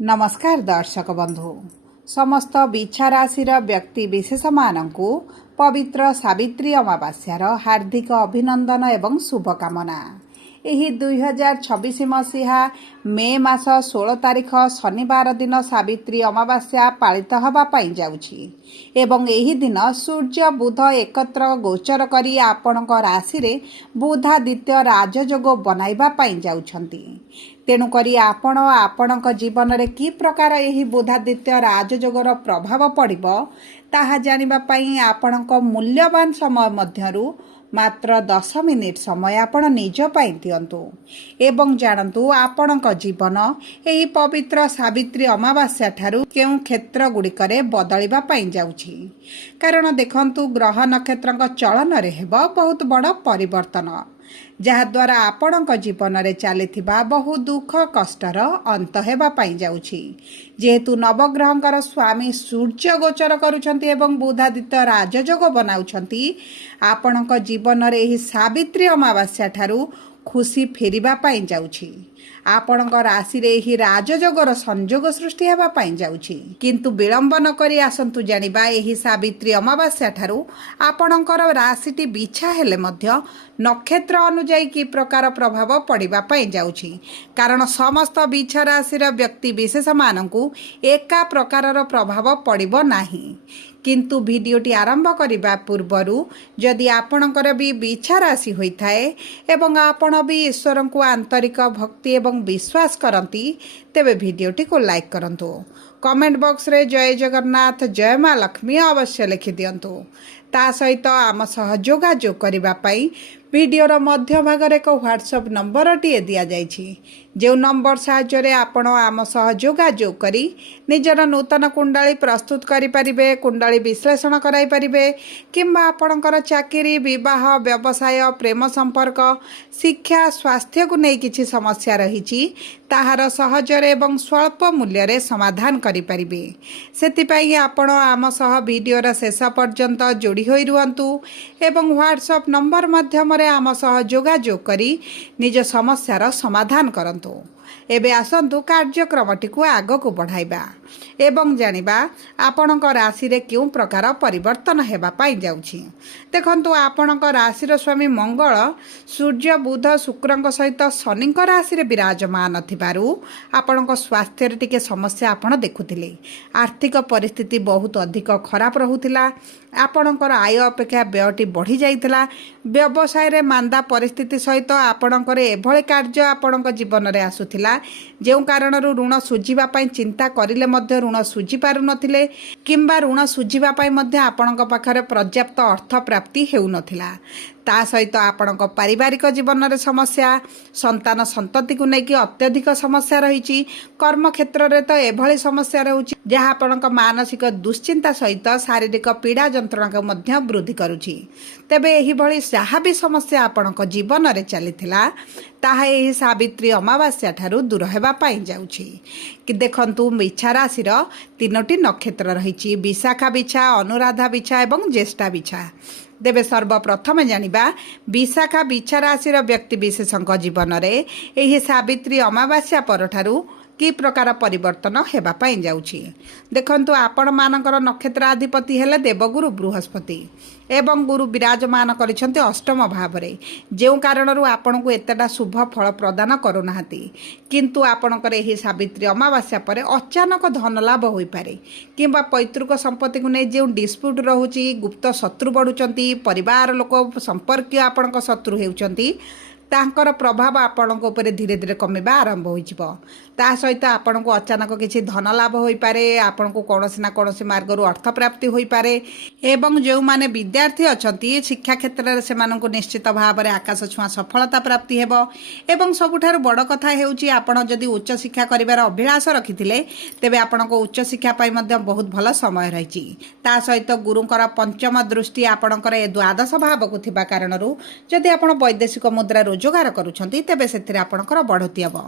नमस्कार दर्शक बंधु समस्त बिछा राशि व्यक्ति विशेष मानू पवित्र सावित्री अमावास्यार हार्दिक अभिनंदन एवं शुभकामना। यही 2026 मसीहा मे मास 16 तारिख शनिवार दिन सावित्री अमावास्या पालित होगापाई जाउछि एवं एही दिन सूर्य बुध एकत्र गोचर करी आपणक राशि रे बुधादित्य राजयोग बनाइबा पाई जाउछंती। तेणुकरी आपण आपणक जीवन रे कि प्रकार एही बुधादित्य राजयोगर प्रभाव पड़िबो ताहा जानिबा पाई आपणक मूल्यवान समय मध्यरु मात्र 10 मिनिट समय आपण निज पाई दियंतु एवं जानतु आपणक जीवन एही पवित्र सावित्री अमावास्या ठारू केउ क्षेत्र गुड़िकरे बदलिबा पाई जाउछि। कारण देखंतु ग्रह नक्षत्रक चलन रे हेबो बहुत बड़ परिवर्तन जहाद्वारा आपणक जीवन रे चलिथिबा बहु दुख कष्टर अंत हेबा पाई जाउछि। जेहेतु नवग्रहंकर स्वामी सूर्य गोचर करुछंती एवं बुधादित्य राजयोग बनाउछंती आपणक जीवन रे एही सावित्री अमावास्या ठारू खुशी फेरिबा पाई जाउछि। आपणक राशि रे एही राजयोगर संयोग सृष्टि हेबा पाई जाउछि। किंतु विलंब न करी आसंतु जानिबा एही सावित्री अमावास्या ठारू आपणकर राशिटी बिछा हेले मध्य नक्षत्र अनुଯାयी कि प्रकार प्रभाव पड़िबा पाई जाउछि। कारण समस्त बिछा राशि व्यक्ति विशेष मानकु एका प्रकारर प्रभाव पड़िबो नाही। किंतु वीडियोटी आरंभ करने पूर्वरु जदि आपणकर भी बिछा राशि होइथाए एवं आपण भी ईश्वर को आंतरिक भक्ति एवं विश्वास करती तेबे वीडियोटी को लाइक करंतु। कमेंट बॉक्स रे जय जगन्नाथ जय माँ लक्ष्मी अवश्य लिखि दियंतु। ता सहित आम सह जोगाजोग करबा पाई वीडियोर मध्य भाग रे एक व्हाट्सएप नंबर टी दिया जाइछि। जो नंबर साहाय्य आपण आम सह जोगाजोग करी निजर नूतन कुंडली प्रस्तुत करि परिबे, कुंडली विश्लेषण कराई परिबे किंबा आपणकर चाकरी विवाह व्यवसाय प्रेम संपर्क शिक्षा स्वास्थ्य को नहीं किछि समस्या रहिछि ताहार सहजरे एवं स्वल्प मूल्य रे समाधान करि परिबे। सेतिपई आपण आम सह वीडियोर शेष पर्यंत जोड़ी होई रुहंतु एवं व्हाट्सएप नंबर माध्यम आम सह जोगाजोग करी निज समस्यार समाधान करंतु। एबे आसंतु कार्यक्रमटी को आग को बढ़ाइबा एवं जानिबा आपणक राशि रे क्यों प्रकार परिवर्तन हेबा पाई जाउछि। देखंतु आपणक राशि रो स्वामी मंगल सूर्य बुध शुक्रंक सहित शनिक राशि रे विराजमान थिबारु आपणक स्वास्थ्य रे टिके समस्या आपण देखुथिले। आर्थिक परिस्थिति बहुत अधिक खराब रहुथिला। आपणकर आय अपेक्षा व्ययटी बढ़ी जाइथिला। व्यवसाय रे मांदा परिस्थिति सहित आपणकर एभଳି कार्य आपणक जीवन रे आसुथिला जे कारणरू ऋण सुझिबा पाई चिंता करिले मध्य ऋण सुझी पारु नथिले किंबा ऋण सुझिबा पाई मध्य आपणक पाखरे पर्याप्त अर्थ प्राप्ति हेउ नथिला। ता सहित आपणक पारिवारिक जीवन रे समस्या संतान संतति को लेकिन अत्यधिक समस्या रही। कर्म क्षेत्र रे तो एभଳି समस्या रहउछि जहाँ आपणक मानसिक दुश्चिंता सहित शारीरिक पीड़ा जंत्रणा को मध्य वृद्धि करुछि। तेबे एही भଳି जहाँ भी समस्या आपणक जीवन रे चलिथिला ताहा एही सावित्री अमावास्या ठारू दूर हेबा पाई जाउछि। कि देखंतु बिछा राशि तीनोटी नक्षत्र रही विशाखा बिछा अनुराधा बिछा एवं ज्येष्ठा बिछा। तेबे सर्वप्रथम जानिबा विशाखा बिछा राशि व्यक्ति विशेषଙ୍କ जीवन रे एही सावित्री अमावास्या परठारू कि प्रकार परिवर्तन हेबा पाई जाउछि। देखंतु आपण मानकर नक्षत्राधिपति हेले देवगुरु बृहस्पति एवं गुरु विराजमान करिसंते अष्टम भाव रे जेउ कारणरू आपण को एतटा शुभ फल प्रदान करूनाहांती। किंतु आपणकर एही सावित्री अमावास्या परे अचानक धन लाभ होई पारे किंबा पैतृक संपत्ति को नै जेउ डिस्प्यूट रहउछि गुप्त शत्रु बढ़ुचंती परिवार लोक संपर्क आपणक शत्रु हेउचंती तांकर प्रभाव आपणक ऊपर धीरे धीरे कमिबा आरंभ होइजिबो। ता सहित आपणको अचानक किछि धन लाभ होई पारे आपणको कोनोसी ना कोनोसी मार्गरु अर्थ प्राप्ति होई पारे एवं जो माने विद्यार्थी अछंती शिक्षा क्षेत्र रे सेमाननको निश्चित भाव रे आकाश छुआ सफलता प्राप्ति हेबो। एवं सबुठारु बड़ कथा हेउची आपण जदि उच्च शिक्षा करिवार अभिलाष रखिथिले तेबे आपणको उच्च शिक्षा पाई मध्ये बहुत भल समय रहिछि। ता सहित गुरुंकर पंचम दृष्टि आपणकर ए द्वादश भाव को थिबा कारणरू जदि आपण वैदेशिक मुद्रा ରୋजगार करुछंती तेबे सेथिरे आपणकर बढ़ोती हेबो।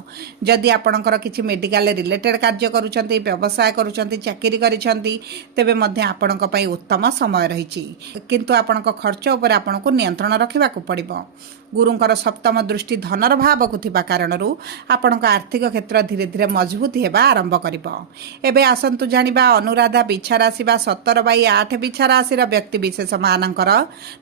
जदि आपणकर किछि मेडिकल रिलेटेड कार्य करुछंती, व्यवसाय करुछंती, चाकरी करिछंती तेबे मध्ये आपणक पई उत्तम समय रहिछि, किंतु आपणक खर्च उपर आपणको नियंत्रण रखिबाकू पड़िबो। गुरुंकर सप्तम दृष्टि धनर भाव को थिबा कारणरू आपणक आर्थिक क्षेत्र धीरे धीरे मजबूत हेबा आरंभ करिबो। एबे आसंतु जानिबा अनुराधा बिछा राशि बा 17/8 बिछा राशि व्यक्ति विशेष मानकर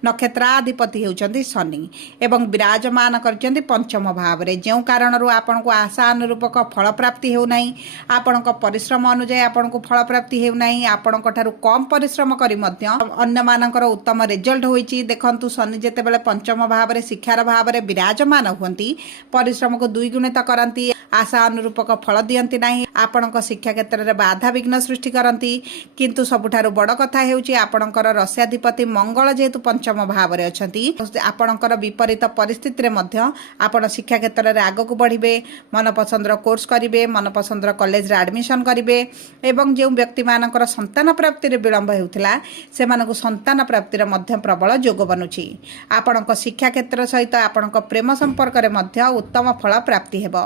नक्षत्राधिपति हेउचंती शनि एवं विराजमान करचंती पंचम भाव रे, जेउ कारणरू आपनको आशा अनुरूपक फल प्राप्ति हेउ नाही, आपणक परिश्रम अनुसार आपनको फल प्राप्ति हेउ नाही, आपणक ठारू कम परिश्रम करी मध्य अन्य मानकर उत्तम रिजल्ट होईची। देखंतु शनि जेतेबेले पंचम भाव रे शिक्षार भाव रे विराजमान हुंती परिश्रम को दुई गुणित करंती, आशा अनुरूपक फल दियंती नाही, आपणक शिक्षा क्षेत्र रे बाधा विघ्न सृष्टि करंती। किंतु सबुठारू बड़ कथा हेउची आपणकर रस्याधिपति मंगल जेहेतु पंचम भाव रे अछंती, आपणकर विपरीत परिस्थिति रे मध्य आपण शिक्षा क्षेत्र रे आगो को बढ़िबे, मन पसंदर कोर्स करिवे, मन पसंदर कॉलेज रे एडमिशन करिवे एवं जे व्यक्ति मानकर संतान प्राप्ति रे विलंब हेउथिला सेमानकु संतान प्राप्ति रे मध्य प्रबल योग बनुची। आपणक शिक्षा क्षेत्र सहित आपणक प्रेम संपर्क रे मध्य उत्तम फल प्राप्ति हेबो।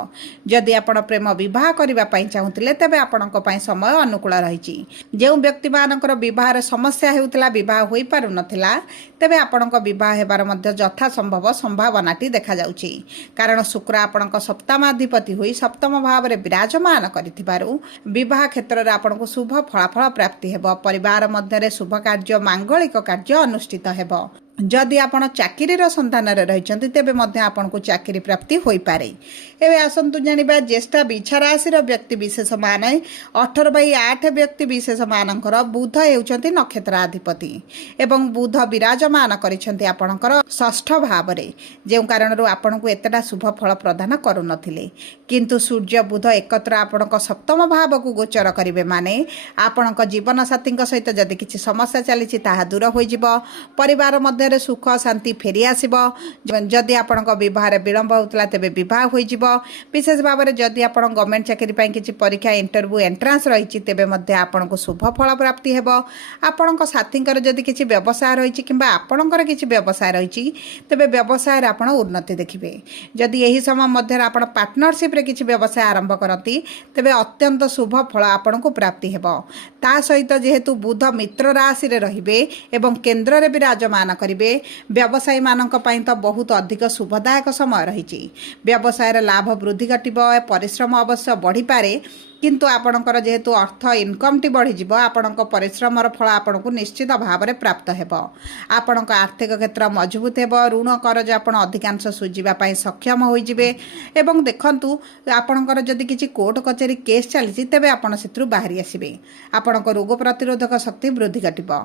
जदि आपण प्रेम विवाह करबा पई चाहुतिले तेबे आपणक पई समय अनुकूल रहिछि। जे व्यक्ति मानकर विवाह रे समस्या हेउथिला, विवाह होई पारु नथिला, तेबे आपणक विवाह हेबार मध्य यथा संभव संभावनाटी देखा जाउछि। कारण शुक्र आपणक सप्तमाधिपति होई सप्तम भाव रे विराजमान करिथिबारु विवाह क्षेत्र रे आपणक शुभ फलाफल प्राप्ति हेबो। परिवार मध्य रे शुभ कार्य, मांगलिक कार्य अनुष्ठित हेबो। जदि आपण चाकरी सन्धान रही तेबे मध्य आपन को चाकरी प्राप्ति होई पारे। एबे आसंतु जानिबा ज्येष्ठा बिछा राशि व्यक्ति विशेष माने 18/8 व्यक्ति विशेष मानकर बुध हेउचंती नक्षत्राधिपति एवं बुध विराजमान करिसंती आपणकर षष्ठ भाव रे, जे कारणरू आपन को एतटा शुभ फल प्रदान करू नथिले, किंतु सूर्य बुध एकत्र आपणक सप्तम भाव को गोचर करिवे माने आपणक जीवन साथी सहित जदि किछि समस्या चलीछि ताहा दूर होई जिवो। परिवार मध्य सुख शांति फेरी आसिबो। जदि आपणक विवाह विलंब होतला तेबे विवाह होई जिवो। विशेष भाव में जदि आपण गवर्नमेंट चाकरी पई किछि परीक्षा इंटरव्यू एंट्रांस रहिछि तेबे मध्ये आपणको शुभ फल प्राप्ति हेबो। आपणक साथींकर जदि किछि व्यवसाय रहिछि किंबा आपणकर किछि व्यवसाय रहिछि तेबे व्यवसाय रे आपण उन्नति देखिबे। जदि एही समय मध्ये आपण पार्टनरशिप रे किछि व्यवसाय आरंभ करती तेबे अत्यंत शुभ फल आपणको प्राप्ति हेबो। ता सहित जेहेतु बुध मित्र राशि रे रहिबे एवं केंद्र रे विराजमान करिबे, व्यवसायी मानक पई तो बहुत अधिक शुभदायक समय रही। व्यवसाय रे लाभ वृद्धि घटिबो, परिश्रम अवश्य बढ़ी पारे, किंतु आपणकर जेहेतु अर्थ इनकम टी बढ़ी जिवो, आपणक परिश्रमर फल आपणको निश्चित भाव में प्राप्त हेबो। आपणक आर्थिक क्षेत्र मजबूत हेबो, ऋण करज आपण अधिकांश सुझिबा पई सक्षम होई जिवे एवं देखंतु आपणकर जदि किछि कोर्ट कचेरी केस चली तेबे आपण सेत्रु बाहरी आसिबे। आपणक रोग प्रतिरोधक शक्ति वृद्धि घटिबो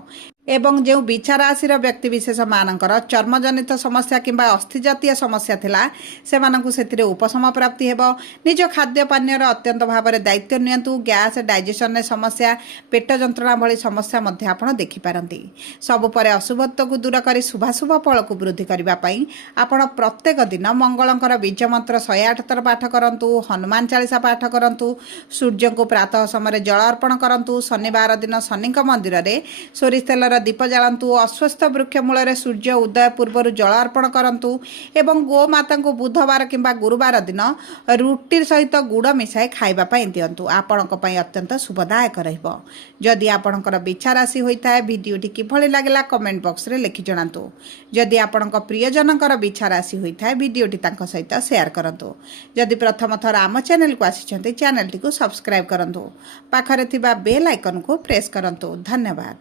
एवं जो बिछा राशि व्यक्ति विशेष मानकर चर्मजनित समस्या किंबा अस्थि जातीय समस्या थिला सेमानंकु सेतिरे उपशम प्राप्ति हेबो। निज खाद्य पानीय अत्यंत भाव में दायित्व नियंतु। गैस डाइजेशन समस्या, पेट जंत्रणा भली समस्या मध्य आपण देखि पारंती। सब परे अशुभत्व को दूर करी शुभाशुभ फल को वृद्धि करबा पई आपण प्रत्येक दिन मंगलंकर बीज मंत्र 108 थर पाठ करंतु, हनुमान चालीसा पाठ करंतु, सूर्य को प्रातः समय जल अर्पण करंतु, शनिवार दिन शनिक मंदिर रे सोरिष तेल दीप जालंतु, अस्वस्थ वृक्ष मूल सूर्य उदय पूर्व जल अर्पण करंतु एवं गो माता को बुधवार किंबा गुरुवार दिन रुटी सहित गुड़ मिसाई खाइबा पई दियंतु। आपणक पई अत्यंत शुभदायक रहिबो। जदि आपणकर बिछा राशि होइताय भिडियोटी किभଳି लागला कमेंट बॉक्स रे लिखि जणांतु। जदि आपणक प्रियजनकर बिछा राशि होइताय भिडियोटी तांको सहित शेयर करंतु। जदि प्रथम थर आम चैनल को आसिछन्ते चैनल टी को सब्सक्राइब करंतु। पाखरे थिबा बेल आइकन को प्रेस करंतु। धन्यवाद।